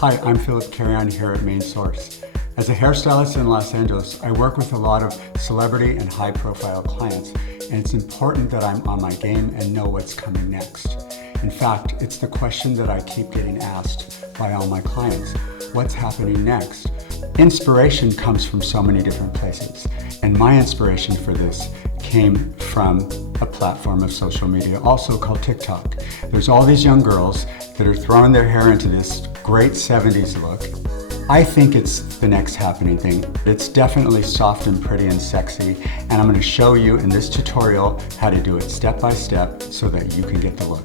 Hi, I'm Carreon here at Main Source. As a hairstylist in Los Angeles, I work with a lot of celebrity and high-profile clients, and it's important that I'm on my game and know what's coming next. In fact, it's the question that I keep getting asked by all my clients. What's happening next? Inspiration comes from so many different places, and my inspiration for this came from a platform of social media, also called TikTok. There's all these young girls that are throwing their hair into this great 70s look. I think it's the next happening thing. It's definitely soft and pretty and sexy, and I'm going to show you in this tutorial how to do it step by step so that you can get the look.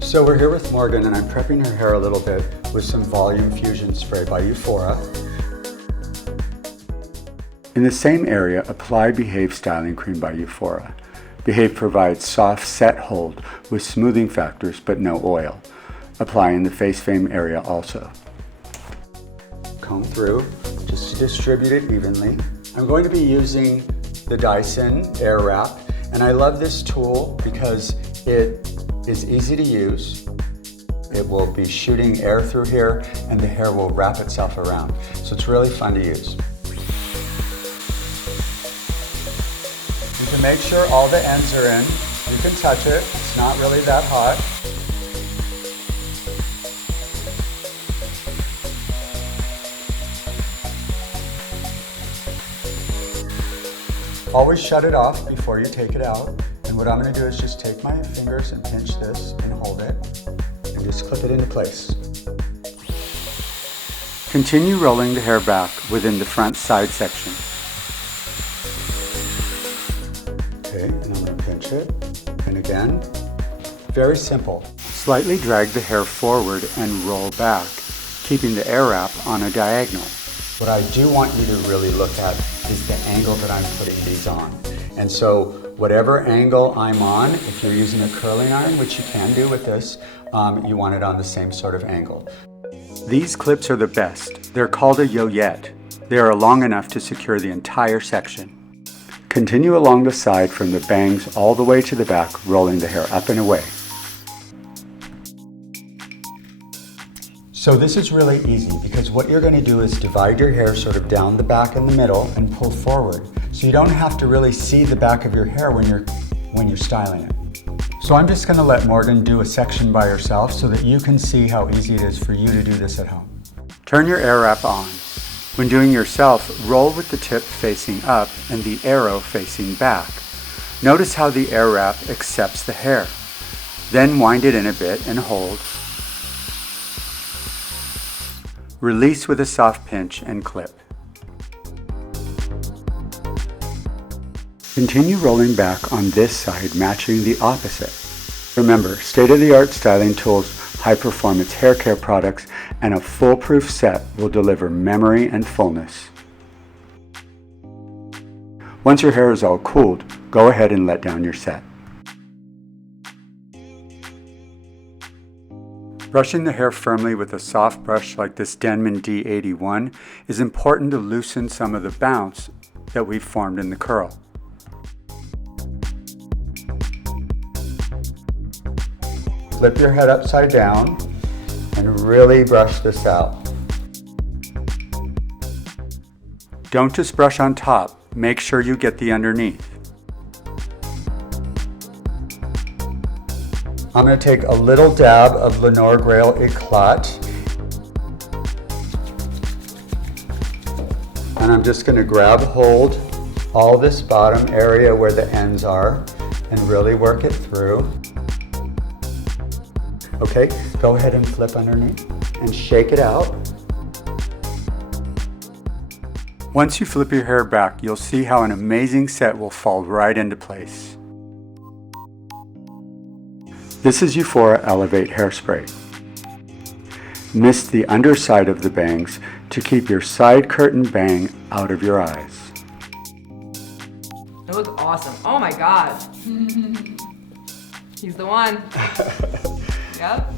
So we're here with Morgan, and I'm prepping her hair a little bit with some Volume Fusion Spray by Euphora. In the same area, apply Behave Styling Cream by Euphora. Behave provides soft set hold with smoothing factors but no oil. Apply in the face frame area also. Comb through, just distribute it evenly. I'm going to be using the Dyson Airwrap, and I love this tool because it is easy to use. It will be shooting air through here and the hair will wrap itself around. So it's really fun to use. You can make sure all the ends are in. You can touch it, it's not really that hot. Always shut it off before you take it out. And what I'm going to do is just take my fingers and pinch this and hold it and just clip it into place. Continue rolling the hair back within the front side section. Okay, and I'm going to pinch it. And again, very simple. Slightly drag the hair forward and roll back, keeping the Airwrap on a diagonal. What I do want you to really look at is the angle that I'm putting these on. And so whatever angle I'm on, if you're using a curling iron, which you can do with this, you want it on the same sort of angle. These clips are the best. They're called a yoyette. They are long enough to secure the entire section. Continue along the side from the bangs all the way to the back, rolling the hair up and away. So this is really easy because what you're going to do is divide your hair sort of down the back and the middle and pull forward. So you don't have to really see the back of your hair when you're styling it. So I'm just going to let Morgan do a section by herself so that you can see how easy it is for you to do this at home. Turn your Airwrap on. When doing yourself, roll with the tip facing up and the arrow facing back. Notice how the Airwrap accepts the hair. Then wind it in a bit and hold. Release with a soft pinch and clip. Continue rolling back on this side, matching the opposite. Remember, state-of-the-art styling tools, high-performance hair care products, and a foolproof set will deliver memory and fullness. Once your hair is all cooled, go ahead and let down your set. Brushing the hair firmly with a soft brush like this Denman D81 is important to loosen some of the bounce that we've formed in the curl. Flip your head upside down and really brush this out. Don't just brush on top, make sure you get the underneath. I'm going to take a little dab of Lenore Grail Eclat, and I'm just going to grab hold all this bottom area where the ends are and really work it through. Okay, go ahead and flip underneath and shake it out. Once you flip your hair back, you'll see how an amazing set will fall right into place. This is Euphora Elevate Hairspray. Mist the underside of the bangs to keep your side curtain bang out of your eyes. It looks awesome. Oh my god. He's the one. Yep.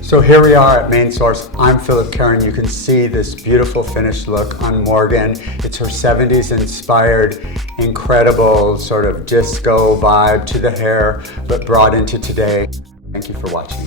So here we are at Main Source. I'm Carreon. You can see this beautiful finished look on Morgan. It's her 70s inspired, incredible sort of disco vibe to the hair, but brought into today. Thank you for watching.